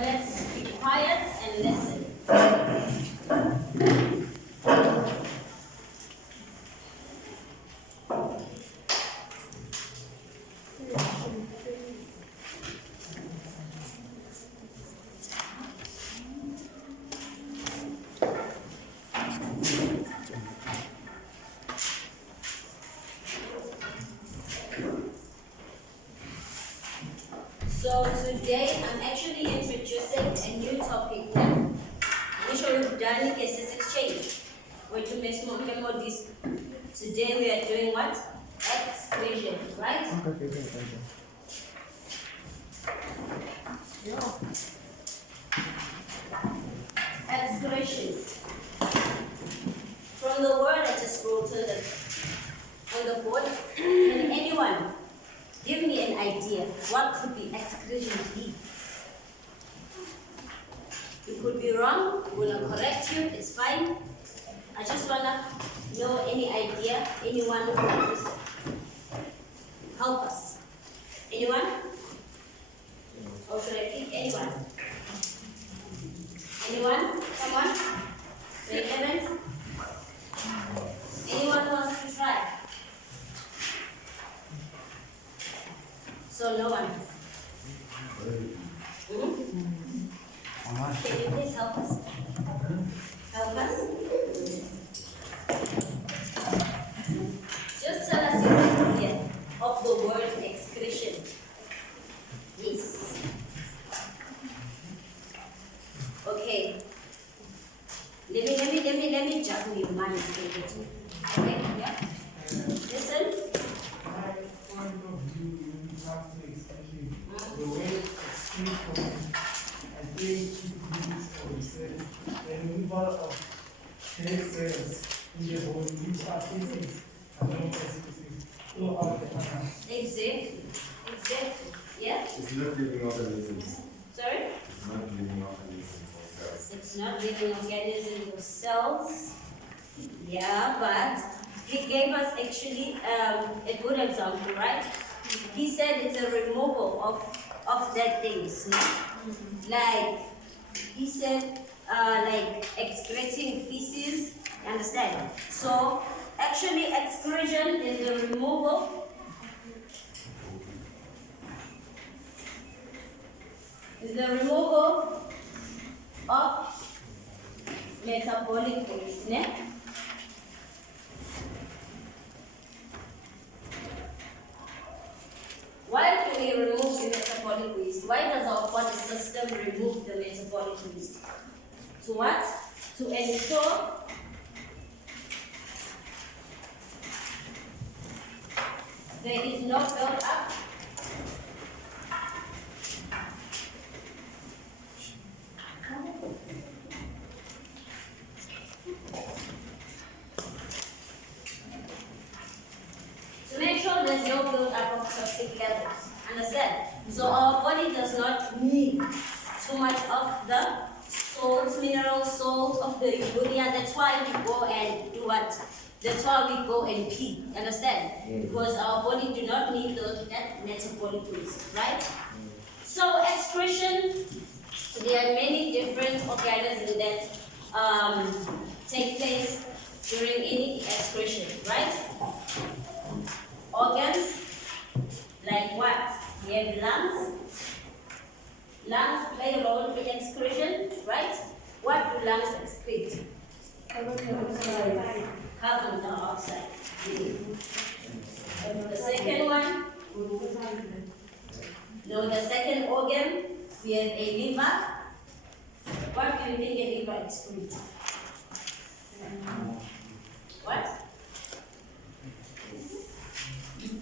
let's be quiet and listen. So today I'm actually introducing a new topic. Which we've done cases exchange. We're to make more this. Today we are doing what? Excretion, right? Excretion. From the word I just wrote on the board, can anyone give me an idea what could the excretion be? You could be wrong, we're gonna correct you, it's fine. I just wanna know any idea, anyone who can help us. Anyone? Or should I pick anyone? Anyone? Come on. Raise your hand. Anyone who wants to try? So no one. Can you please help us? Help us? Just tell us your idea of the word excretion. Yes. Okay. Let me juggle your mind a little bit. Okay, yeah? Listen. My point of view in regards to excretion, the word excretion, I think it means the removal of dead cells in the body, which are feces and not species. So out the animal. Exactly. Yeah? It's not living organisms. Sorry? It's not living organisms or cells. It's not living organisms or cells. Yeah, but he gave us actually a good example, right? He said it's a removal of dead things. No? Like, he said, like excreting feces, you understand? So, actually excretion is the removal of metabolic waste. Ne? Why do we remove the metabolic waste? Why does our body system remove the metabolic waste? To what? To ensure there is no build-up to make sure there's no build-up of toxic levels. Understand? So our body does not need too much of the salt, mineral salt, of the urea. That's why we go and do what? That's why we go and pee. Understand? Because our body do not need that metabolic waste, right? So excretion, there are many different organisms that take place during any excretion, right? Organs, like what? We have lungs. Lungs play a role in excretion, right? What do lungs excrete? Carbon dioxide. The second one? No, the second organ, we have a liver. What do you think a liver excretes? What?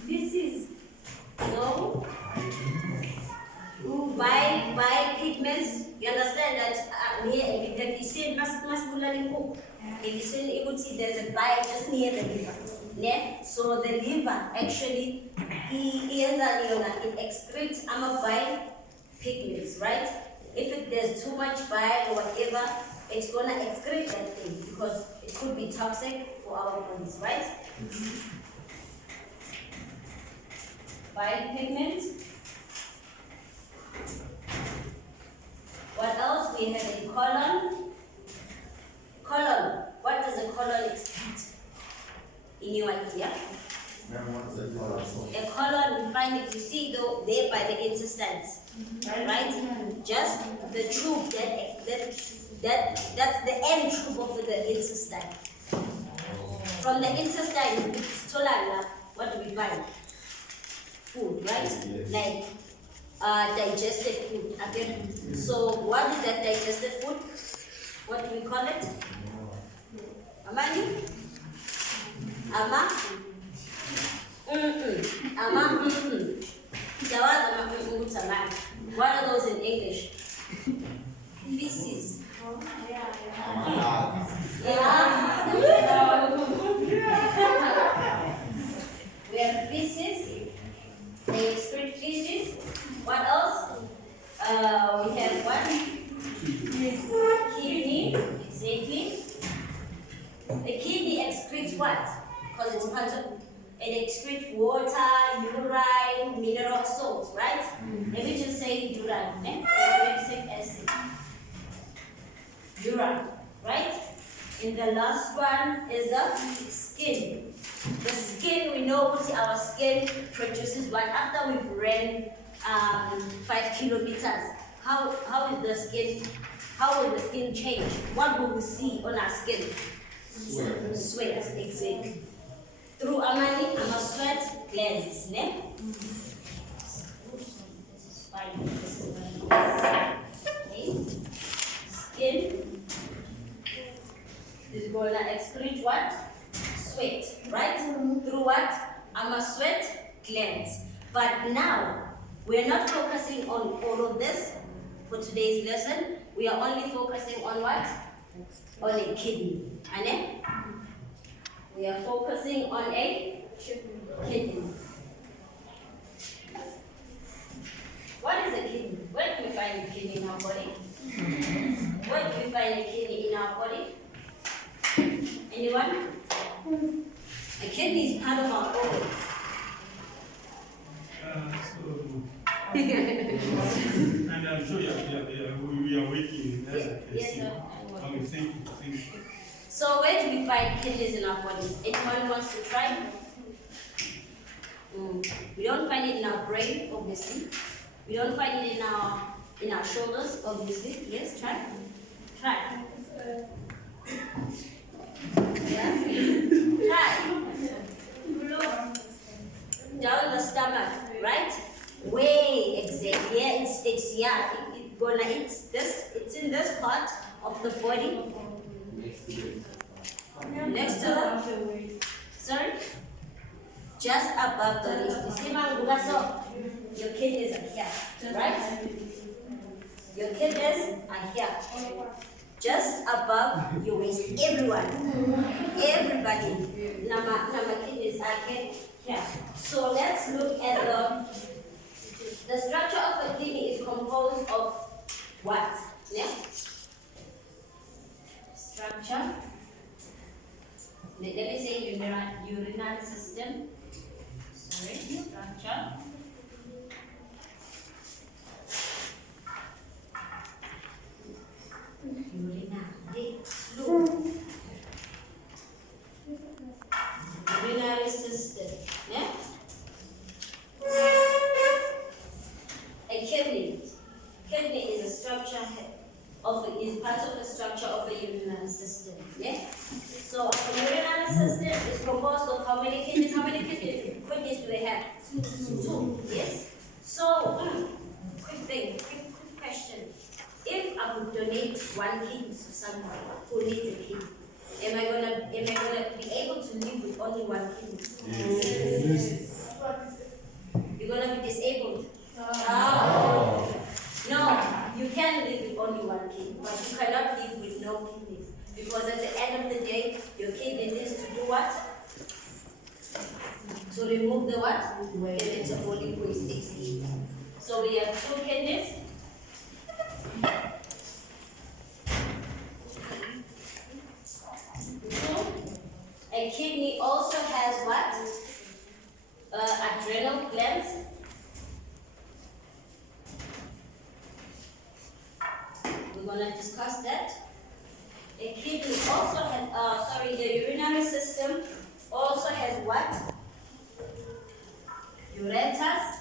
Feces. No. By pigments, you understand that if you see if you see there's a bile just near the liver. Yeah? So the liver actually it excretes bile pigments, right? If there's too much bile or whatever, it's gonna excrete that thing because it could be toxic for our bodies, right? Bile pigment. we have a colon. Colon. What does a colon excrete? In your idea? A colon, we find it, you see though, there by the intestines. Right? Just the tube, that's the end tube of the intestine. From the intestine, what do we find? Food, right? Like digested food. Okay? So what is that digested food? What do we call it? Amani? Ama? Ama? What are those in English? Feces. Yeah. We have feces. They excrete feces. What else? We have one kidney. Exactly. The kidney excretes what? Because it's part of it excretes water, urine, mineral salts, right? Let me just say urine, lactic acid. Urine, right? And the last one is the skin. The skin, we know what our skin produces what after we've ran 5 kilometers. How is the skin? How will the skin change? What will we see on our skin? Sweat, exactly. Through amani, sweat glands, ne? This is fine. This is what it is. Okay. Skin is gonna excrete what? Sweat, right? Through what? Sweat glands. But now we're not focusing on all of this for today's lesson. We are only focusing on what? On a kidney. Ane? We are focusing on a kidney. What is a kidney? Where do we find a kidney in our body? Where do we find a kidney in our body? Anyone? A kidney is part of our organs. And I'm sure we are waiting. Yes, sir. Thank you. So where do we find kidneys in our bodies? Anyone wants to try? We don't find it in our brain, obviously. We don't find it in our shoulders, obviously. Yes, try. Try. Yeah. Try. Down the stomach, right? Way exactly. Yeah, it's in this part of the body. Next to the sorry? Just above the waist. Your kidneys are here, right? Your kidneys are here. Just above your waist. Everyone. Everybody. Nama kidneys are here. So let's look at the structure of a kidney is composed of what? Yeah? Structure. Let me say urinary system. Sorry, structure. Urinary system. Yeah? A kidney. Kidney is a structure is part of the structure of the urinary system. Yeah? So the urinary system is composed of how many kidneys? How many kidneys do they have? Two. Yes? So quick question. If I would donate one kidney to someone who needs a kidney, am I gonna be able to live with only one kidney? Yes. You're gonna be disabled? No, you can live with only one kidney, but you cannot live with no kidneys. Because at the end of the day, your kidney needs to do what? To remove the what? The metabolic waste. So we have two kidneys. A kidney also has what? Adrenal glands. we're gonna discuss that. A kidney also has, the urinary system also has what? Ureters.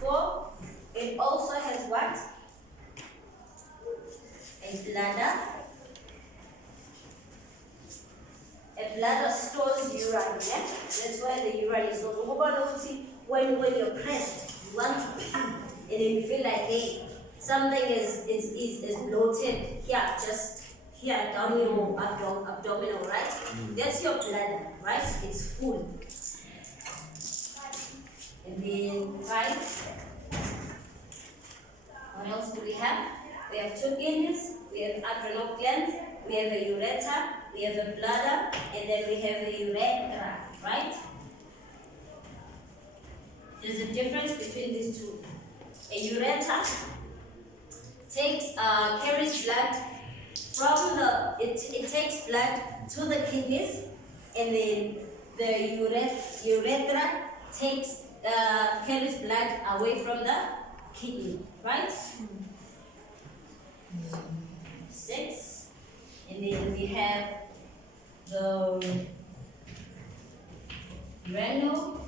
4, it also has what? A bladder. A bladder stores urine, yeah? That's why the urine is stored. When you're pressed, you want to pee, and then you feel like, hey, something is bloated here, just here, down your abdominal, right? That's your bladder, right? It's full. And then 5. What else do we have? We have 2 kidneys, we have adrenal glands, we have a ureter, we have a bladder, and then we have a urethra, right? There's a difference between these two. A ureter carries blood from it takes blood to the kidneys, and then the urethra carries blood away from the kidney, right? 6, and then we have the renal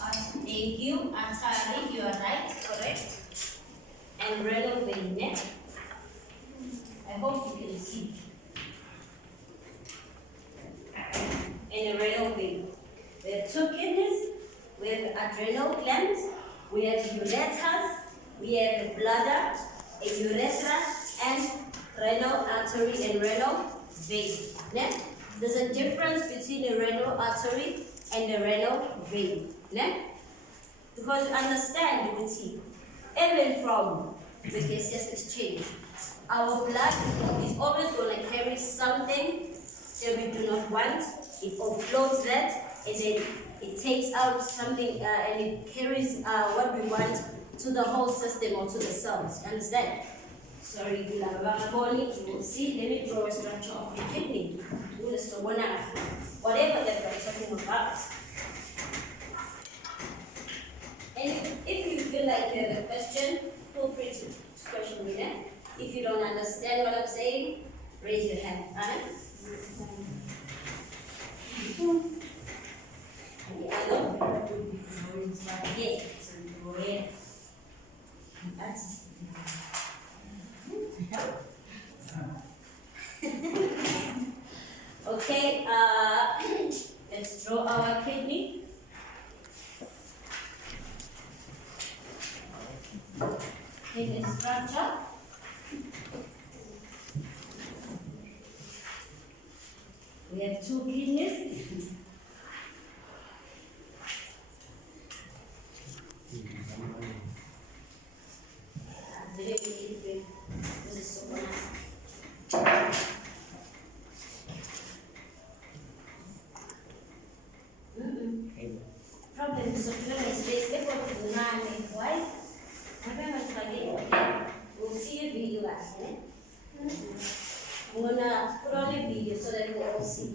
artery, you are right, correct? And renal vein, yeah? I hope you can see. And a renal vein. We have 2 kidneys, we have adrenal glands, we have ureters, we have a bladder, a urethra, and renal artery and renal vein. Yeah? There's a difference between a renal artery and a renal vein. Yeah? Because understand, you will see, even from the gaseous exchange, our blood is always going to carry something that we do not want. It offloads that, and then it takes out something and it carries what we want to the whole system or to the cells. Understand? Sorry, you will see. Let me draw a structure of your kidney. Whatever that we're talking about. And if you feel like you have a question, feel free to question me then. If you don't understand what I'm saying, raise your hand. Alright? Okay, let's draw our kidney. Kidney structure. We have 2 kidneys. This is so nice. Problem is space. Why? We'll see a video last, I'm gonna put on a video so that we all see.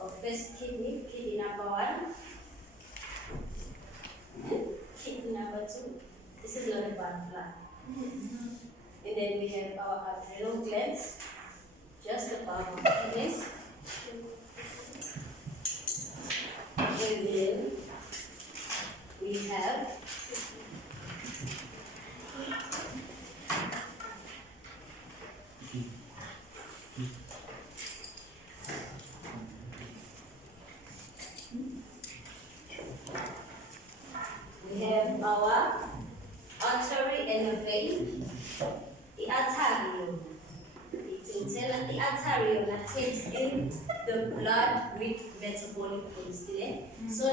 Our first kidney number 1. Kidney number 2. This is not a butterfly. And then we have our adrenal glands, just above our kidneys. And then we have our artery and a vein. The arteriole. The arteriole takes in the blood with metabolic waste. So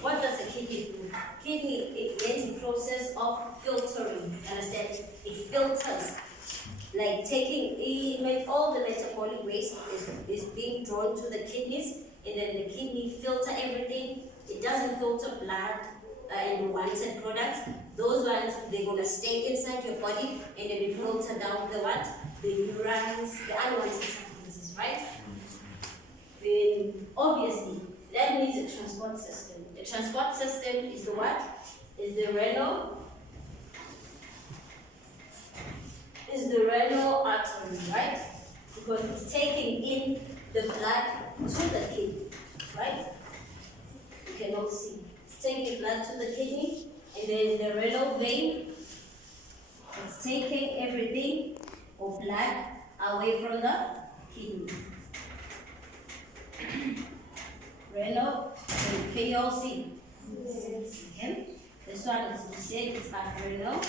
what does the kidney do? Kidney, it ends the process of filtering. Understand? It filters. Like when all the metabolic waste is being drawn to the kidneys, and then the kidney filter everything. It doesn't filter blood and unwanted products. Those ones, they're going to stay inside your body, and then it filter down the what? The urines, the unwanted substances, right? Then obviously, that needs a transport system. A The transport system is the what? Is the renal artery, right? Because it's taking in the blood to the kidney, right? You can all see. It's taking blood to the kidney, and then the renal vein, it's taking everything or blood away from the kidney. Renal, can you all see? Yes. Okay. This one is, we said it's adrenal.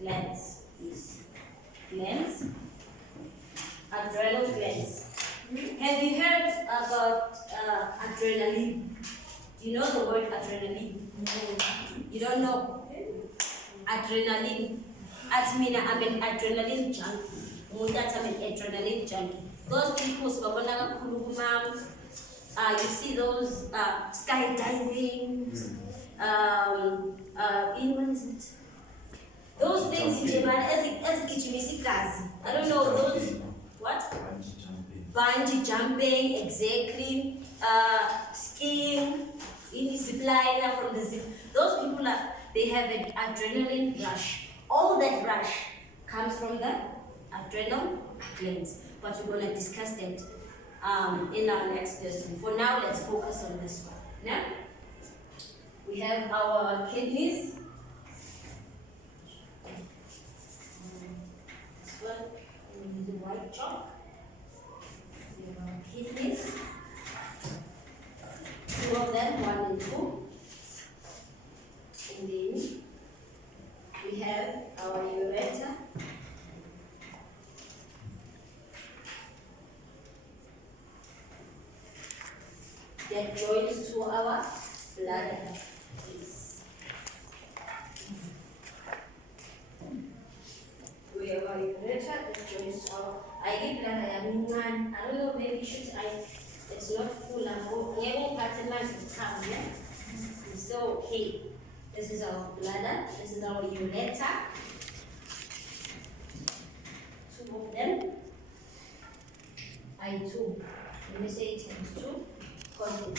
Glands. Yes. Glands. Adrenal glands. Have you heard about adrenaline? Do you know the word adrenaline? No. You don't know? Adrenaline. I'm an adrenaline junkie. I'm an adrenaline junkie. Those people who you see those skydiving, what is it? Those things I don't know those what? Bungee jumping, exactly. Skiing, zip line from the zip. Those people they have an adrenaline rush. All that rush comes from the adrenal glands. But we're going to discuss that in our next lesson. For now, let's focus on this one. Now, we have our kidneys. This one, we use the white chalk. We have our kidneys. Two of them, 1 and 2. And then we have our ureter. That joins to our bladder. Yes. We have our ureter that joins to our. I give bladder. I don't know. Maybe it's not full. It's still okay. This is our bladder. This is our ureter. Two of them. I2. Let me say it times 2. Because the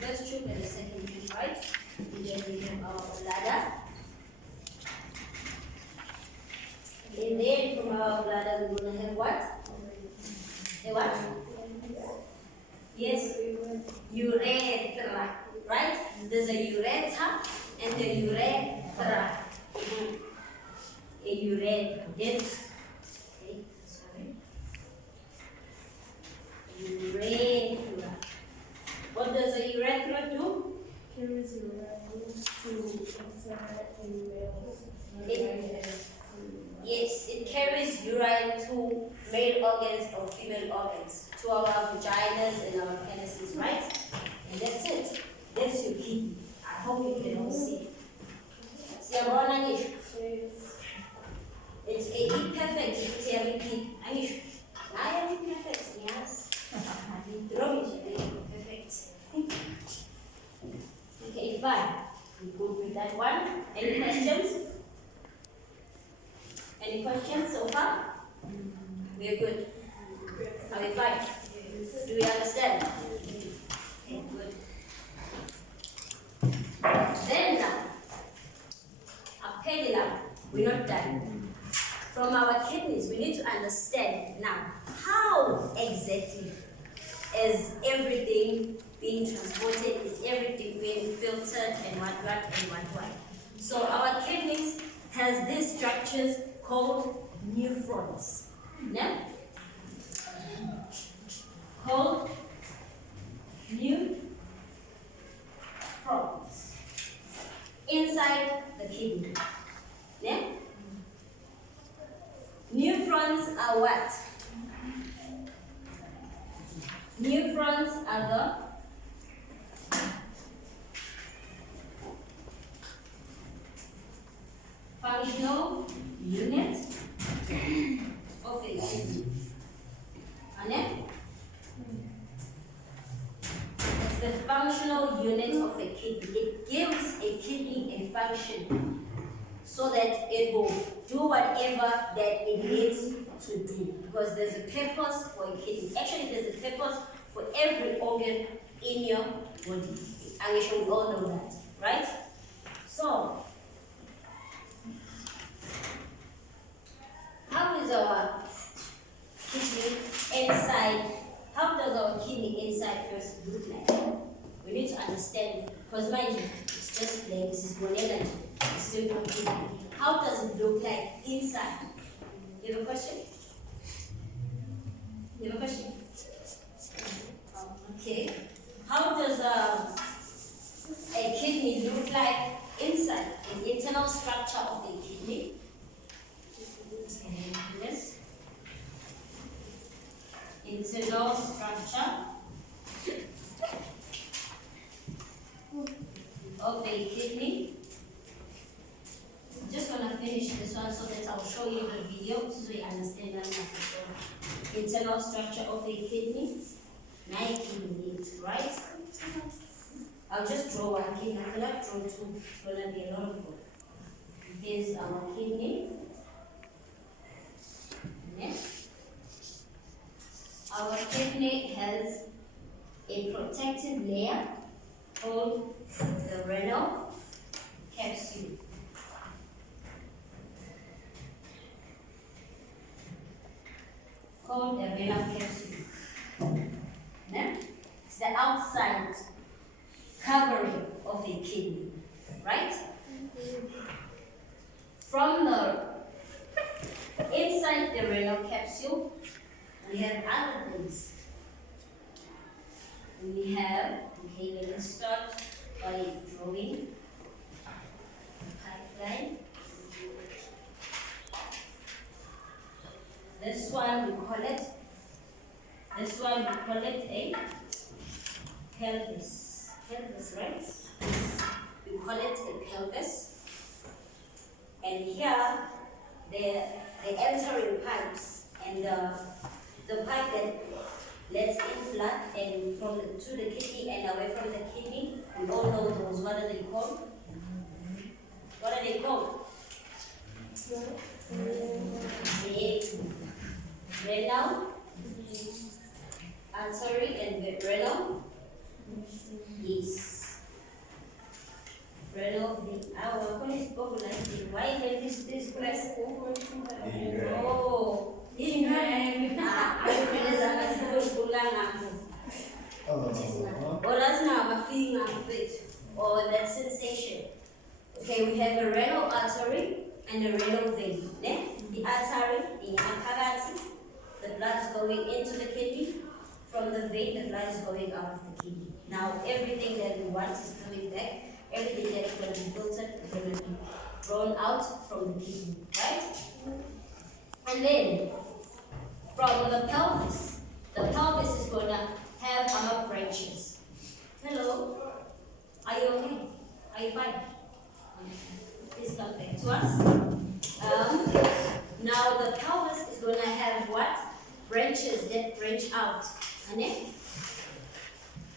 first tube and the second tube, right? We then we have our bladder. And then from our bladder we're going to have what? A what? Yes, urethra, right? There's a ureter and the urethra. A urethra, yes. Okay, sorry. Urethra. What does a urethra do? Carries urine to inside the male. Yes, it carries urine to male organs or female organs, to our vaginas and our penises, right? And that's it. That's your kidney. I hope you can all see. It's a perfect. It's a repeat. I am perfect. Yes. Perfect. Okay, fine. We good with that one. Any questions? Any questions so far? We are good. Are we fine? Do we understand? Okay, good. Then now, we're not done. From our kidneys, we need to understand now how exactly is everything being transported, is everything being filtered, and what. So our kidneys has these structures called nephrons. Yeah? Called nephrons inside the kidney. Yeah? Nephrons are what? Nephrons are the functional unit of a kidney. It's the functional unit of a kidney. It gives a kidney a function so that it will do whatever that it needs to do. Because there's a purpose for a kidney. Actually, there's a purpose organ in your body. I'm sure we all know that, right? So, how is our kidney inside? How does our kidney inside first look like? We need to understand, because mind you, it's just plain, this is one energy, it's simple kidney. How does it look like inside? You have a question? You have a question? Oh, okay. How does a kidney look like inside? The internal structure of a kidney. Yes. Internal structure of a kidney. I just want to finish this one so that I'll show you the video so you understand what I'm saying. Internal structure of a kidney. 9 kidneys, right? I'll just draw one kidney. I cannot draw two. It's going to be a lot of work. Here's our kidney. Next. Our kidney has a protective layer called the renal capsule. Called the renal capsule. Yeah? It's the outside covering of a kidney, right? From the inside the renal capsule, we have other things. We have, okay, let's start by drawing the pipeline. This one we call it a pelvis. Pelvis, right? We call it a pelvis. And here, the entering pipes and the pipe that lets in blood and to the kidney and away from the kidney. We all know those. What are they called? What are they called? Renal, artery, and renal. Yes. Renal vein. Our colleagues spoke like this. Why have this class? Oh, in or that's not a feeling of it, or that sensation. Okay, we have a renal artery and a renal vein. The artery in Akagati, the blood is going into the kidney. From the vein, the blood is going out of the kidney. Now, everything that we want is coming back. Everything that is going to be filtered is going to be drawn out from the kidney, right? And then, from the pelvis is going to have our branches. Hello? Are you okay? Are you fine? Please come back to us. Now the pelvis is going to have what? Branches that branch out. Ane?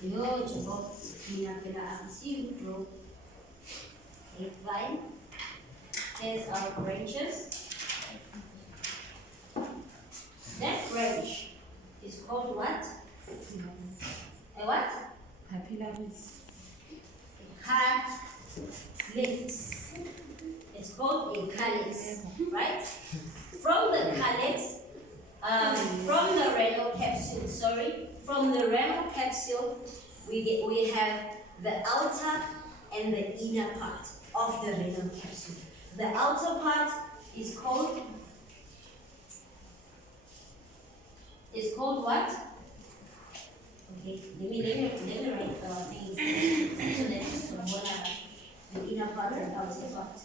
Yo, jabot. See you, bro. Okay, fine. Here's our branches. That branch is called what? A what? Capillaries. Calyx. It's called a calyx, right? From the calyx, from the renal capsule, we have the outer and the inner part of the renal capsule. The outer part is called what? Okay, let me write things so that the inner part and the outer part.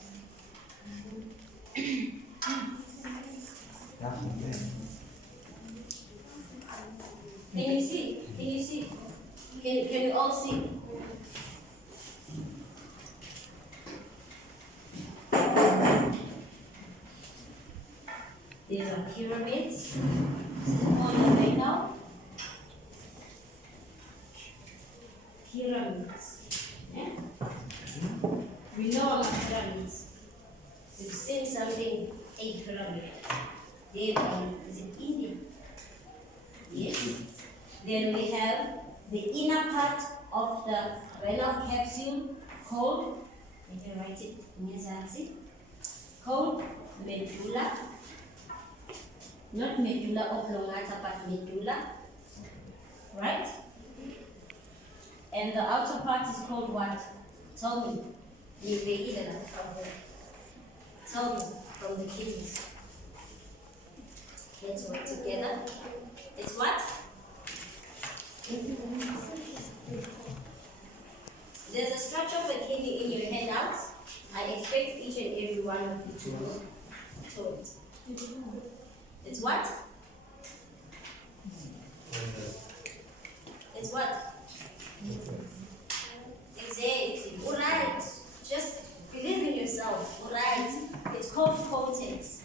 Can you see? Can you see? Can you all see? These are pyramids. This is all the way now. Pyramids. Yeah? We know about pyramids. We've seen something, a pyramid. Is it India? Yes. Then we have the inner part of the renal capsule called, let me write it, called medulla, not medulla oblongata, but medulla, right? And the outer part is called what? Tell me. Tell me from the kidneys. Let's work together. It's what? There's a structure of a kidney in your handouts. I expect each and every one of you to look to it. It's what? It's what? Exactly. Alright. Just believe in yourself. Alright. It's called coatings.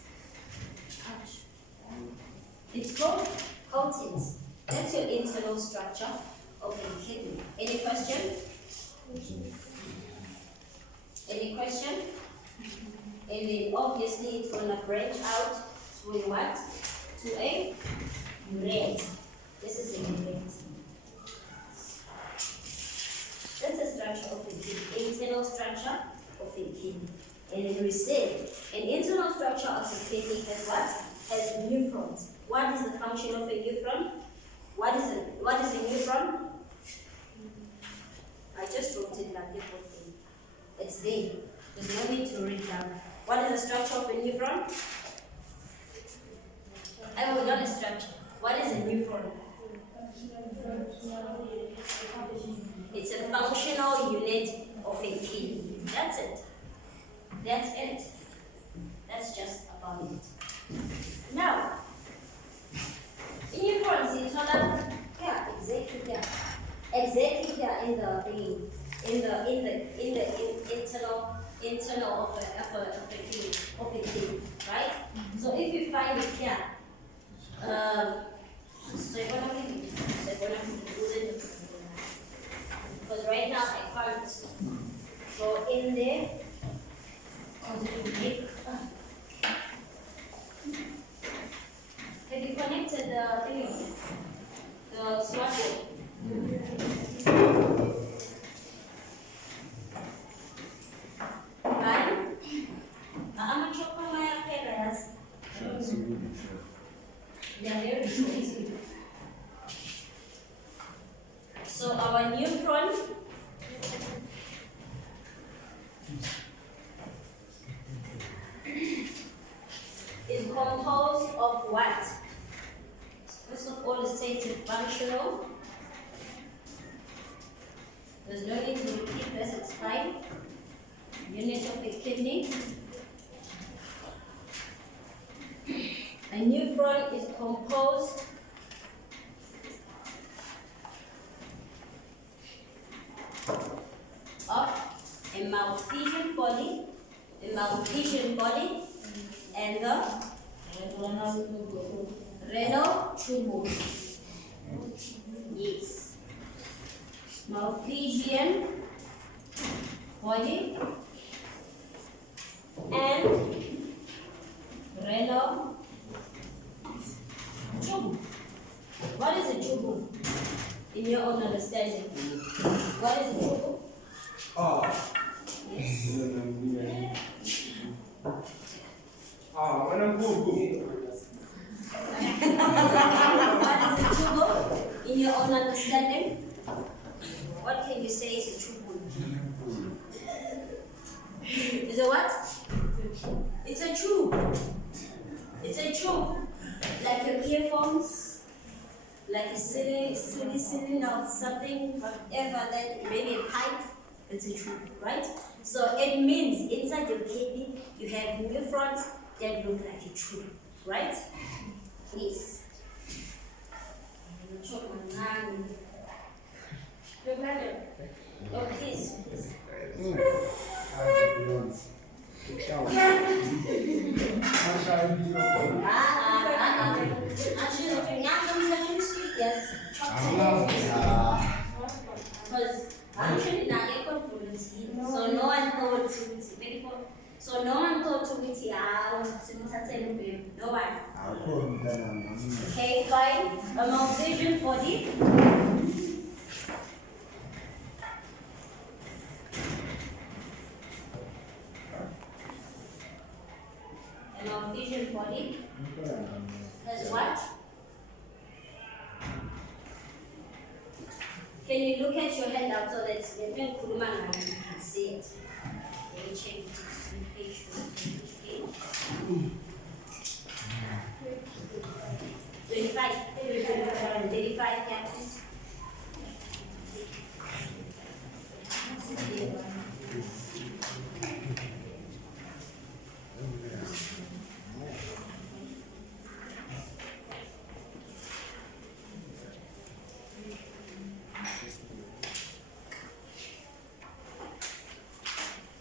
Ouch. It's called coatings. That's your internal structure of the kidney. Any question? Any question? And then obviously it's gonna branch out to a what? To a red. This is a red. That's the structure of the kidney, internal structure of the kidney. And then we said an internal structure of the kidney has what? Has nephrons. What is the function of a nephron? What is a nephron? I just wrote it like everything. It's there. There's no need to read down. What is the structure of a nephron? I will not a structure. What is a nephron? It's a functional unit of a kidney. That's it. That's it. That's just about it. Now, in nephrons, it's not yeah, exactly here. Exactly here in the internal of the kidney, right? So if you find it here, because right now I can't go in there. Have you connected the thing? The smartphone? Fine. I'm chocolate my parents. They are very short. So our nephron is composed of what? First of all, it says it's functional. There's no need to repeat this, it's fine. Unit of the kidney. A nephron is composed of a malphizian body, and the renal tubule. Yes. Malphizian body and renal tube. What is a tubule? In your own understanding. What is a tubule? When I'm good. What is a tubule? In your own understanding? What can you say is a tubule? Is it what? It's a tube. It's a tube. Like your earphones, like a silly cylinder or something, whatever that, maybe a pipe, it's a tube, right? So it means inside your kidney you have nephrons that look like a tube, right? Yes. Oh, please. Yes. Because actually now you're confident. So no one thought so no one thought to meet you. No one. Okay, fine. A malphizian body Can you look at your handout so that you can see it? Let me check the page. 35 captures.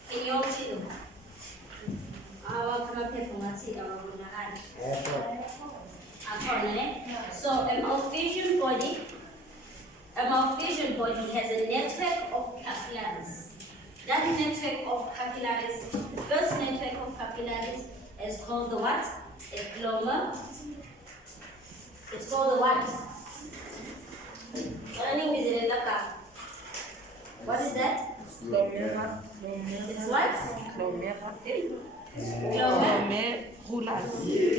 Can you all see them? So a malfusion body has a network of capillaries. That network of capillaries, the first network of capillaries is called the what? A glomer. It's called the what? What is that? It's what?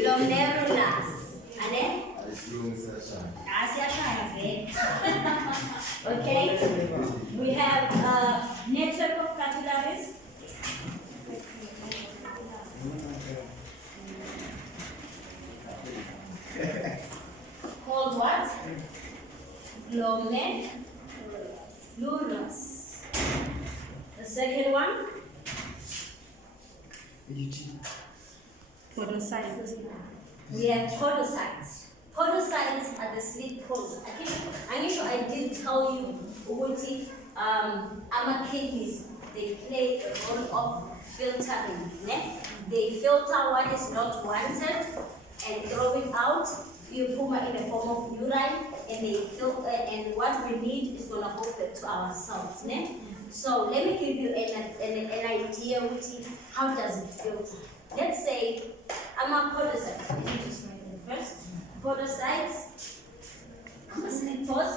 Glomerulus. And then? Okay. We have a network of capillaries. Called what? Glomerulus. The second one? Podocytes. We have podocytes. Podocytes are the sleep pods. I'm sure I did tell you, Uguti, our kidneys, they play a role of filtering. Ne? They filter what is not wanted and throw it out. You put it in the form of urine, and they filter, and what we need is going to open to our cells. Ne? So let me give you an idea, Uguti, how does it filter? Let's say I'm a podocyte. Let me just write it first. Podocytes, sleepers,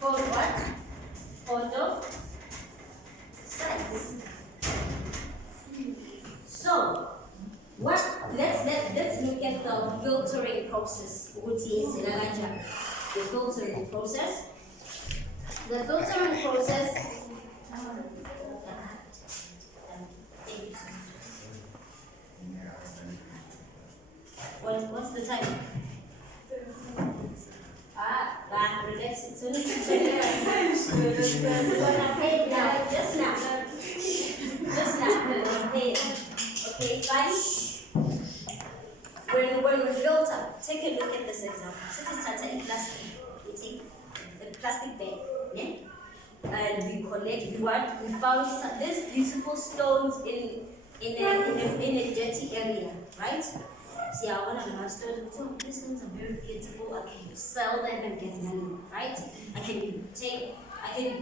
called what? Podocytes. So, let's look at the filtering process. The filtering process. The filtering process. What's the time? Relax it. So pay now. Just now. Pay. Okay, fine. When we filter, take a look at this example. This is a plastic. We take a plastic bag, yeah? And we collect. We found these beautiful stones in a dirty area, right? See, I want to master so these stones are very beautiful. I can sell them and get money, right? I can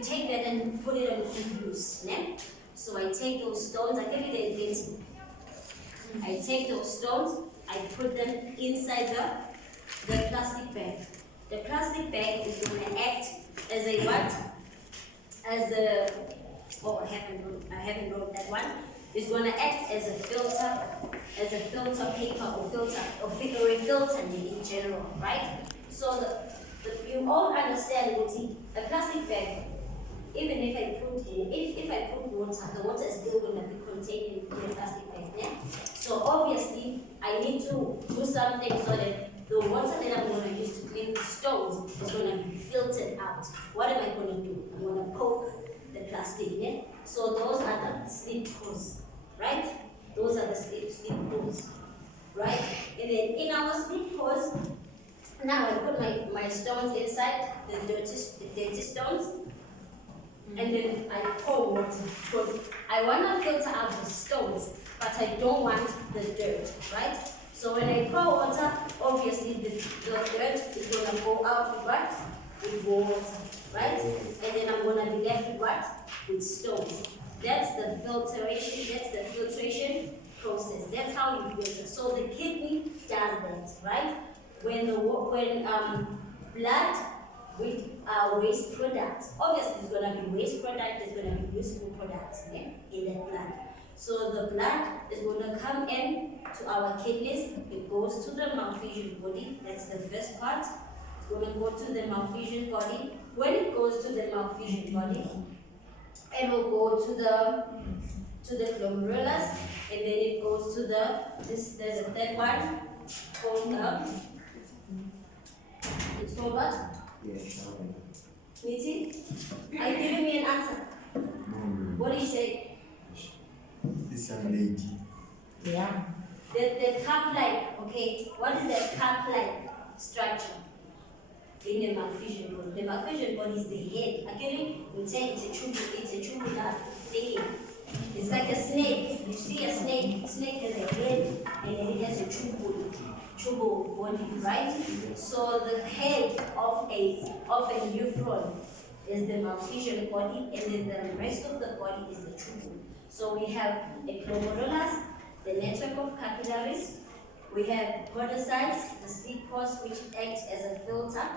take that and put it on use, yeah? So I take those stones. I give you the identity. I take those stones. I put them inside the plastic bag. The plastic bag is going to act as a what? As a I haven't wrote that one. It's going to act as a filter paper or a filter in general, right? So you all understand, a plastic bag. Even if I put water, the water is still going to be contained in the plastic bag. Yeah? So obviously, I need to do something so that the water that I'm going to use to clean the stones is going to be filtered out. What am I going to do? I'm going to poke the plastic. Yeah? So those are the sleep holes, right? Those are the sleep holes, right? And then in our sleep holes, now I put my stones inside the dirty stones. And then I pour water because I want to filter out the stones, but I don't want the dirt, right? So when I pour water, obviously the dirt is going to go out with what? With water, right? And then I'm going to be left with what? With stones. That's the filtration process. That's how you filter. So the kidney does that, right? When blood with waste products. Obviously, there's going to be waste product, there's going to be useful products, yeah, in that blood. So the blood is going to come in to our kidneys. It goes to the malfusion body. That's the first part. It's going will go to the Malphizian body. When it goes to the Malphizian body, it will go to the glomerulus, and then it goes to there's a third one called it's called what? Yes, Meeting? Are you giving me an answer? What do you say? this young lady. Yeah. The cup-like, okay, what is the cup-like structure in the Malphizian body? The Malphizian body is the head. Actually, we say it's a tubular thing. It's like a snake. You see a snake. Snake has a head and then it has a tubal body, right? So the head of a nephron is the Malphizian body, and then the rest of the body is the tubal. So we have a glomerulus, the network of capillaries. We have podocytes, the sleep pores, which act as a filter,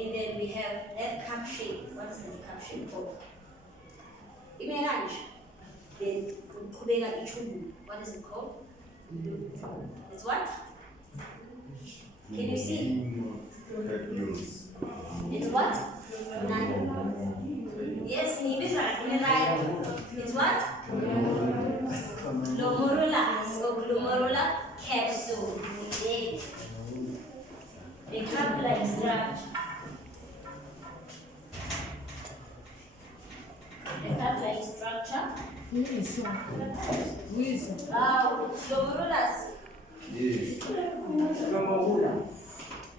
and then we have that cup shape. What is that cup shape called? Imelange. Then kubeka ichubu. What is it called? It's what? Can you see? It's what? Yes, it's what? Glomerulus or glomerular capsule. A cup-like structure. A cup-like structure. Glomerulus. Yes.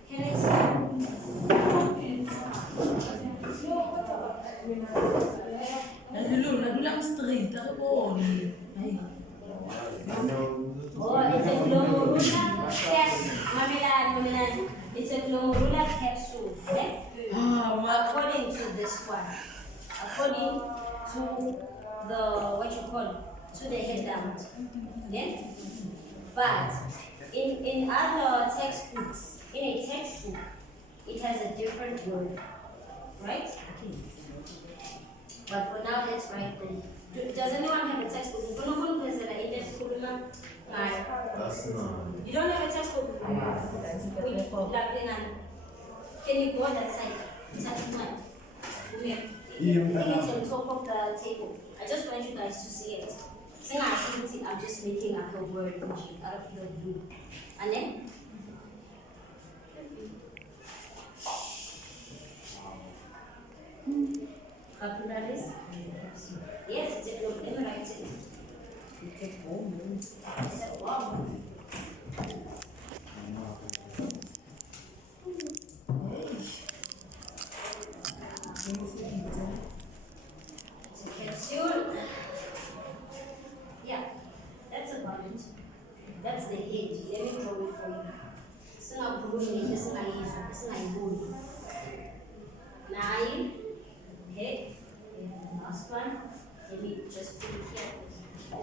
Can I see? Oh, it's a glomerular capsule. It's a glomerular capsule. Okay? According to this one. According to to the head down. Yeah? But in other textbooks, in a textbook, it has a different word. Right? But for now, let's write the. Does anyone have a textbook? That's not. You don't have a textbook? Can you go on that side? It's on top of the table. I just want you guys to see it. I'm just making up a word out of the blue. And then? Capillaries? Yes, it's a globe. Let me write it. It's a bone. It's a bone. It's a capsule. Yeah, that's about it. That's the head. Let me draw it for you. It's not blue, it's not blue. Nine. Head. And the last one. Let me just put it here.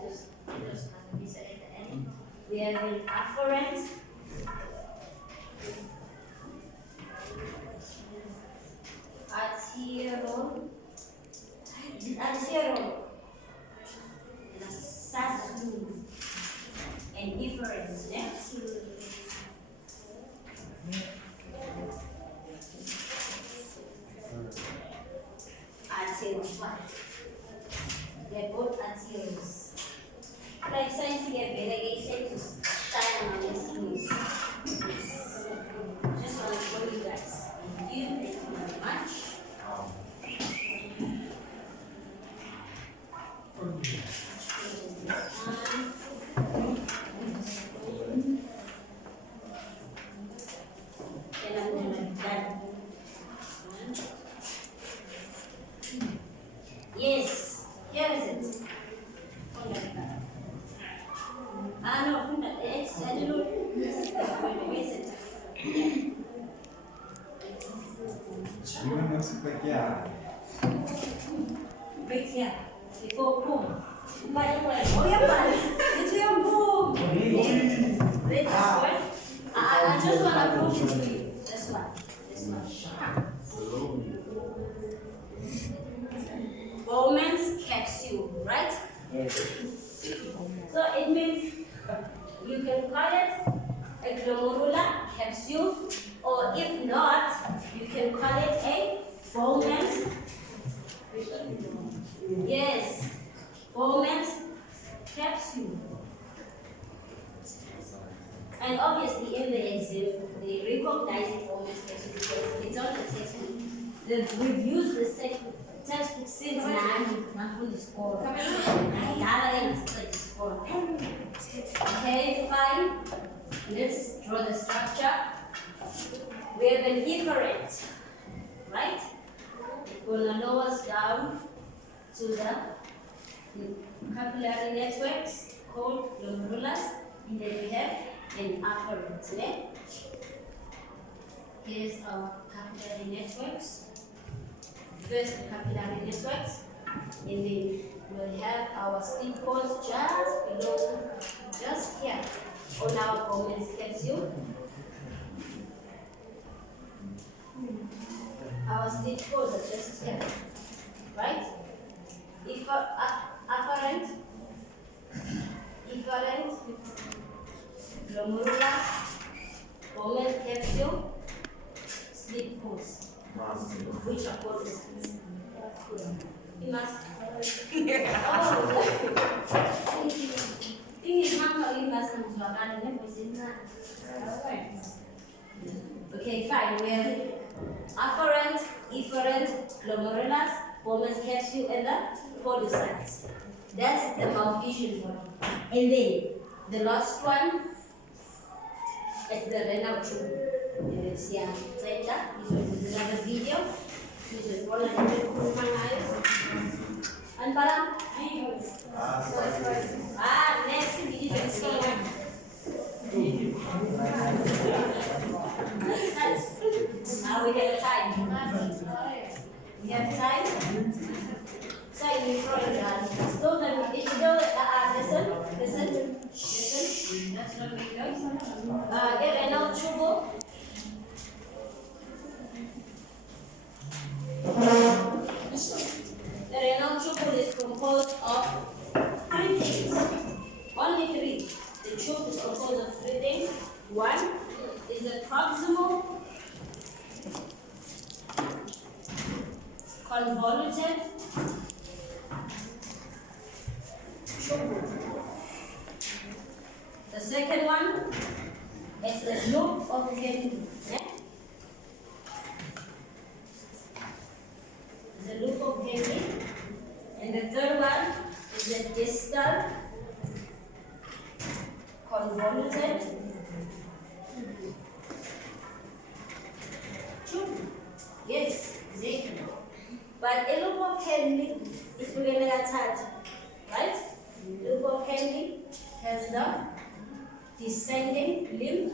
Just kind of at the end. We have an afferent. Arterial. And a sasu. And efferent. Next. Arterial. They're both arterials. Like science get delegation to shine on the skills. Just want to show you guys. Thank you very much. Then I'm going to that. Yes, here is it. No, it's, I don't know. Where is it? Right here. Before boom. By the way, oh yeah, it's your boom. This one. I just want to prove it to you. This one. This one. Bowman's capsule, right? So it means you can call it a glomerular capsule, or if not, you we've used the textbook since the score. Okay, fine. Let's draw the structure. We have an efferent, right? It's gonna lower us down to the capillary networks called glomerulus, and then we have an afferent. Okay? Here's our capillary networks. First, the capillary networks, and then we'll have our steep pores just below, just here, on our Bowman's capsule. Our steep pores are just here, right? Afferent, glomerulus, Bowman's capsule, steep pores. Which are called you must. Okay, fine. We have afferent, efferent, glomerulus, Bowman's capsule, and the podocytes. That's the malfusion one. And then the last one is the renal tube. It's later. This is another video. This is one of the eyes. And Balam, next video is see. Now we have time. We have time. So you throw it down. Slow down. If you do listen. That's not make noise. The renal tube. The renal tube is composed of 3 things. Only 3. The tube is composed of 3 things. One is the proximal convoluted tube. The second one is the loop of Henry. The loop of Henry. And the third one is the distal convoluted tube. Yes, exactly. But a loop of Henry is beginning at heart, right? Loop of Henry has the descending limb.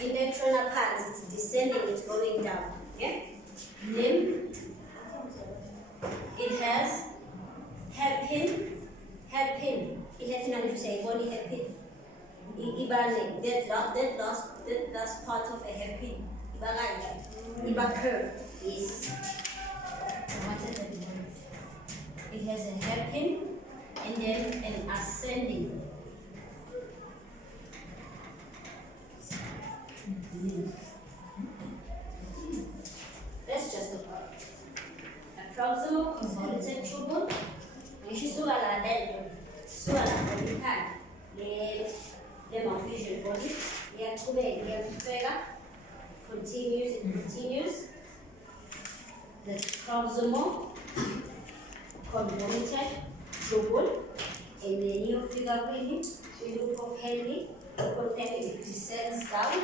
In the internal parts, it's descending, it's going down. Okay? Limb. It has hairpin. It has nothing to say, body hairpin. That's part of a hairpin. Iba curve is what is it? It has a hairpin and then an ascending. That's just a proximal convoluted tube. If you saw that, the malfusion body, continues. The proximal convoluted tube, and then you figure really, we look of Henry, it descends down,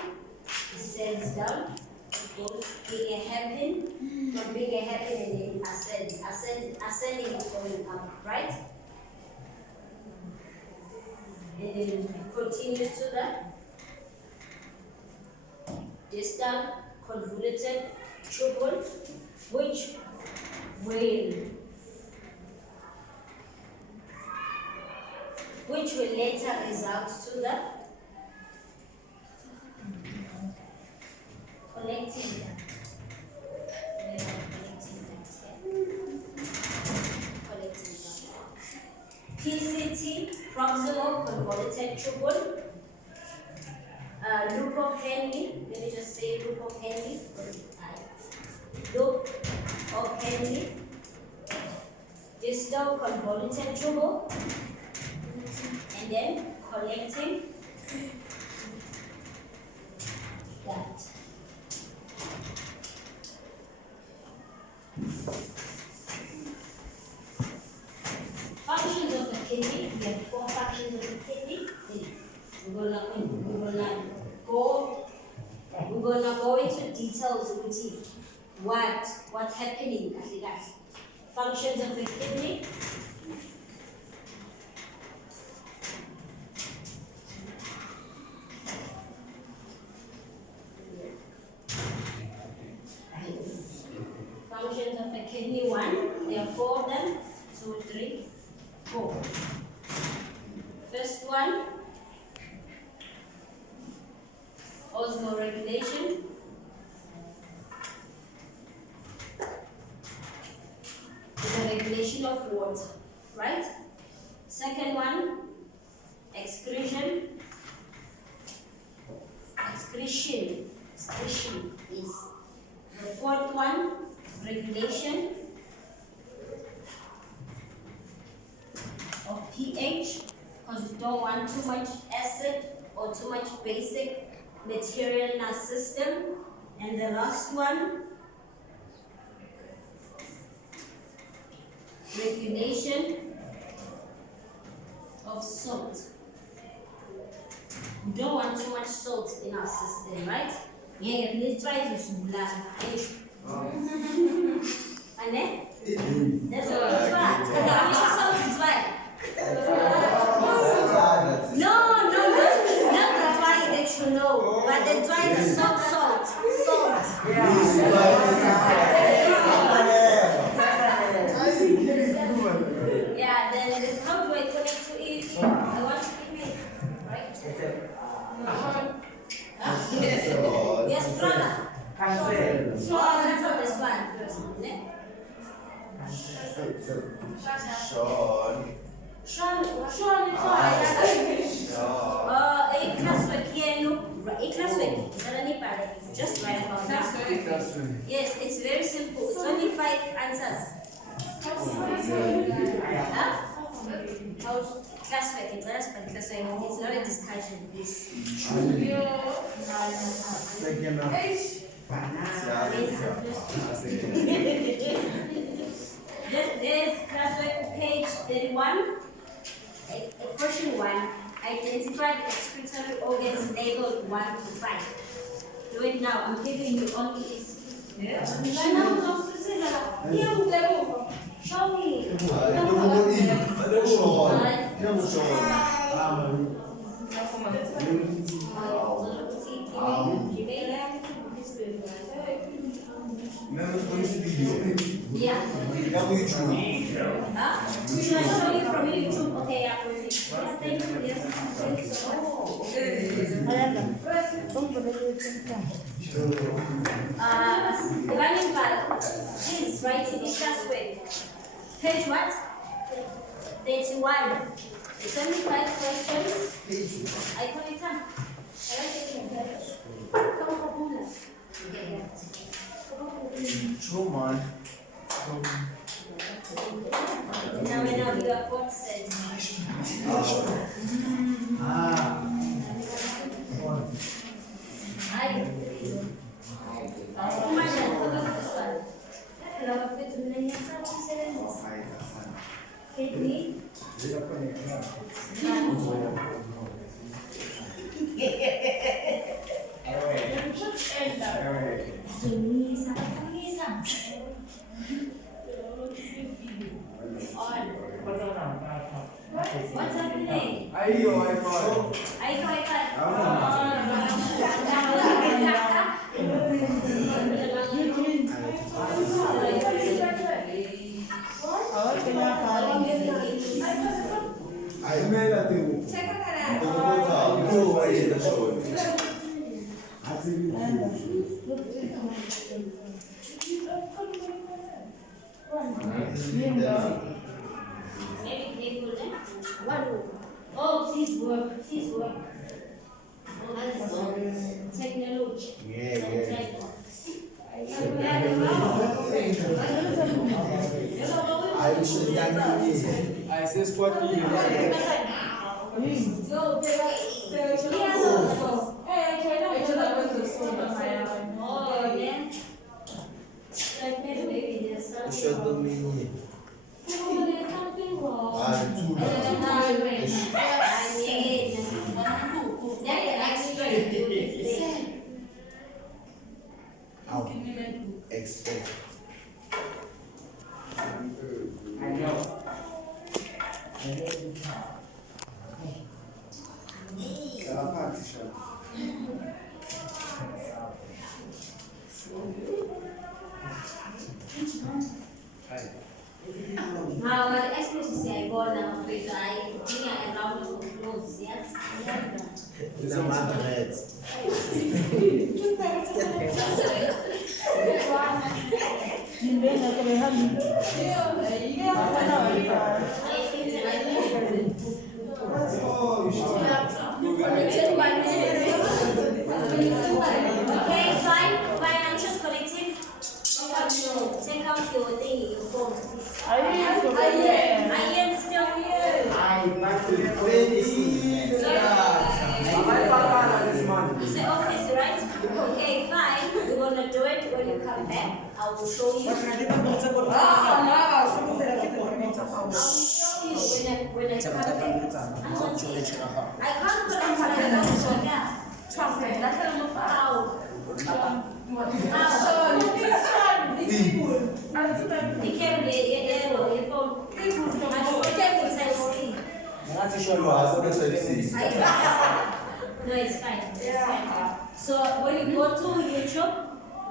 it goes being a hairpin, from being a hairpin and then ascending is going up, right? And then it continues to the distal convoluted tube, which will later result to the collecting PCT, proximal convoluted tube, loop of Henry, let me just say loop of Henry, distal convoluted tube, and then collecting we're gonna go into details with what's happening as it is. Functions of the kidney. Functions of the kidney, 1. There are 4 of them. 2, 3, 4. First one, osmoregulation. The regulation of water, right? Second one, excretion. Excretion is the 4th one, regulation of pH, because we don't want too much acid or too much basic material in our system. And the last one, regulation of salt. We don't want too much salt in our system, right? Yeah, let's try this. And then, that's all it's right. How much salt is right? No, not the dry that you know, but the dry, the salt. Yeah, then how do I connect to it? I want to be made, right? Yes, brother. Cancel this one first. Sean, just write about that. Yes, it's very simple. It's only 5 answers. Classwork, it's not a discussion, please. There's classwork page 31. Question 1. Identify the excretory organs labeled 1 to 5. Do it now. I'm giving you only this. Show me. Yeah. Should I show you from YouTube? Okay, yeah. Thank you. Running back. Please write in the classwork. Page what? 31. It's only 5 questions. I call it up. I like it in there. Now you are what said. What's happening? Oh, please work. Technology. I say squat. The man red. Okay, fine. I'm just collecting. Take out your thing, your phone, please. I am still here. It's the office, right? Okay, fine. We're gonna do it when you come back. I will show you. I will show you when I come back. I can't put on No, it's fine. So when you go to YouTube,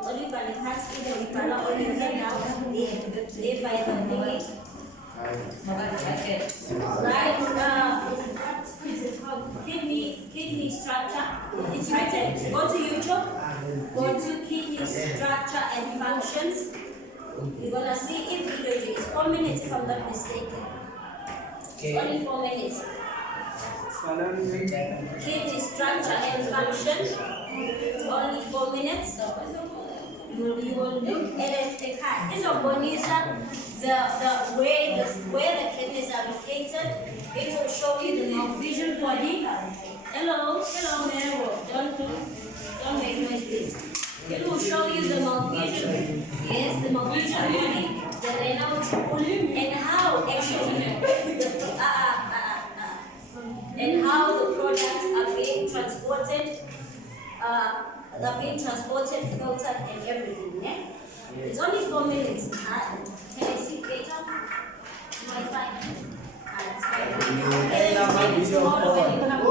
only by the hands either you can only head down there by the thingy. Right, kidney structure. It's written. Go to YouTube. Go to kidney structure and functions. You're gonna see if video is 4 minutes if I'm not mistaken. It's only 4 minutes. Kidney structure and function. It's only 4 minutes. You will look at the cat. This is where the kidneys are located. It will show you the malvision body. Hello, don't make noise, please. It will show you the malvision. Yes, the malvision body, the renal and how actually and how the products are being transported. They're being transported, filtered, and everything. Yeah? It's only 4 minutes. Can I see later? Wi-Fi. That's fine. Tomorrow when you come back.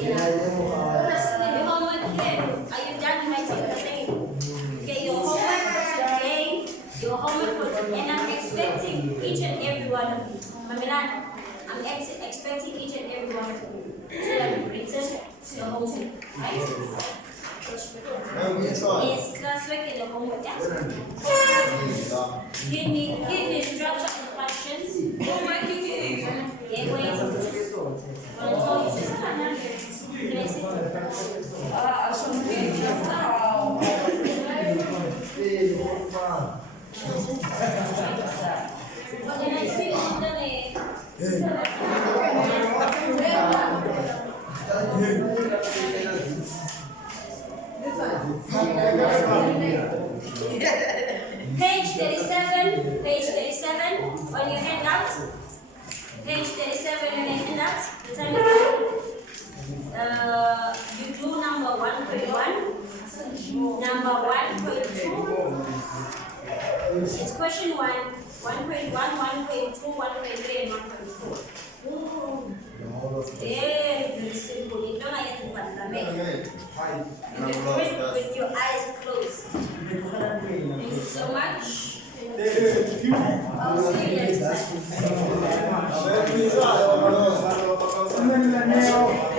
Yeah. Your homework here. Are you done writing the name? Okay, your homework for today. Your homework for today. And I'm expecting each and every one of you. I'm expecting each and every one of you to have written your homework, right? Yes, classwork and your homework, yeah? Kidney structure and functions. Yeah, wait. Can I see? Can I see? Page 37 on your handout. Page 37 on your handout. The time is you do number 1.1, number 1.2. It's question 1, 1.1, 1.2, 1.3, and 1.4. Very simple. You don't have to read with your eyes closed. Thank you so much. I'll see you next time.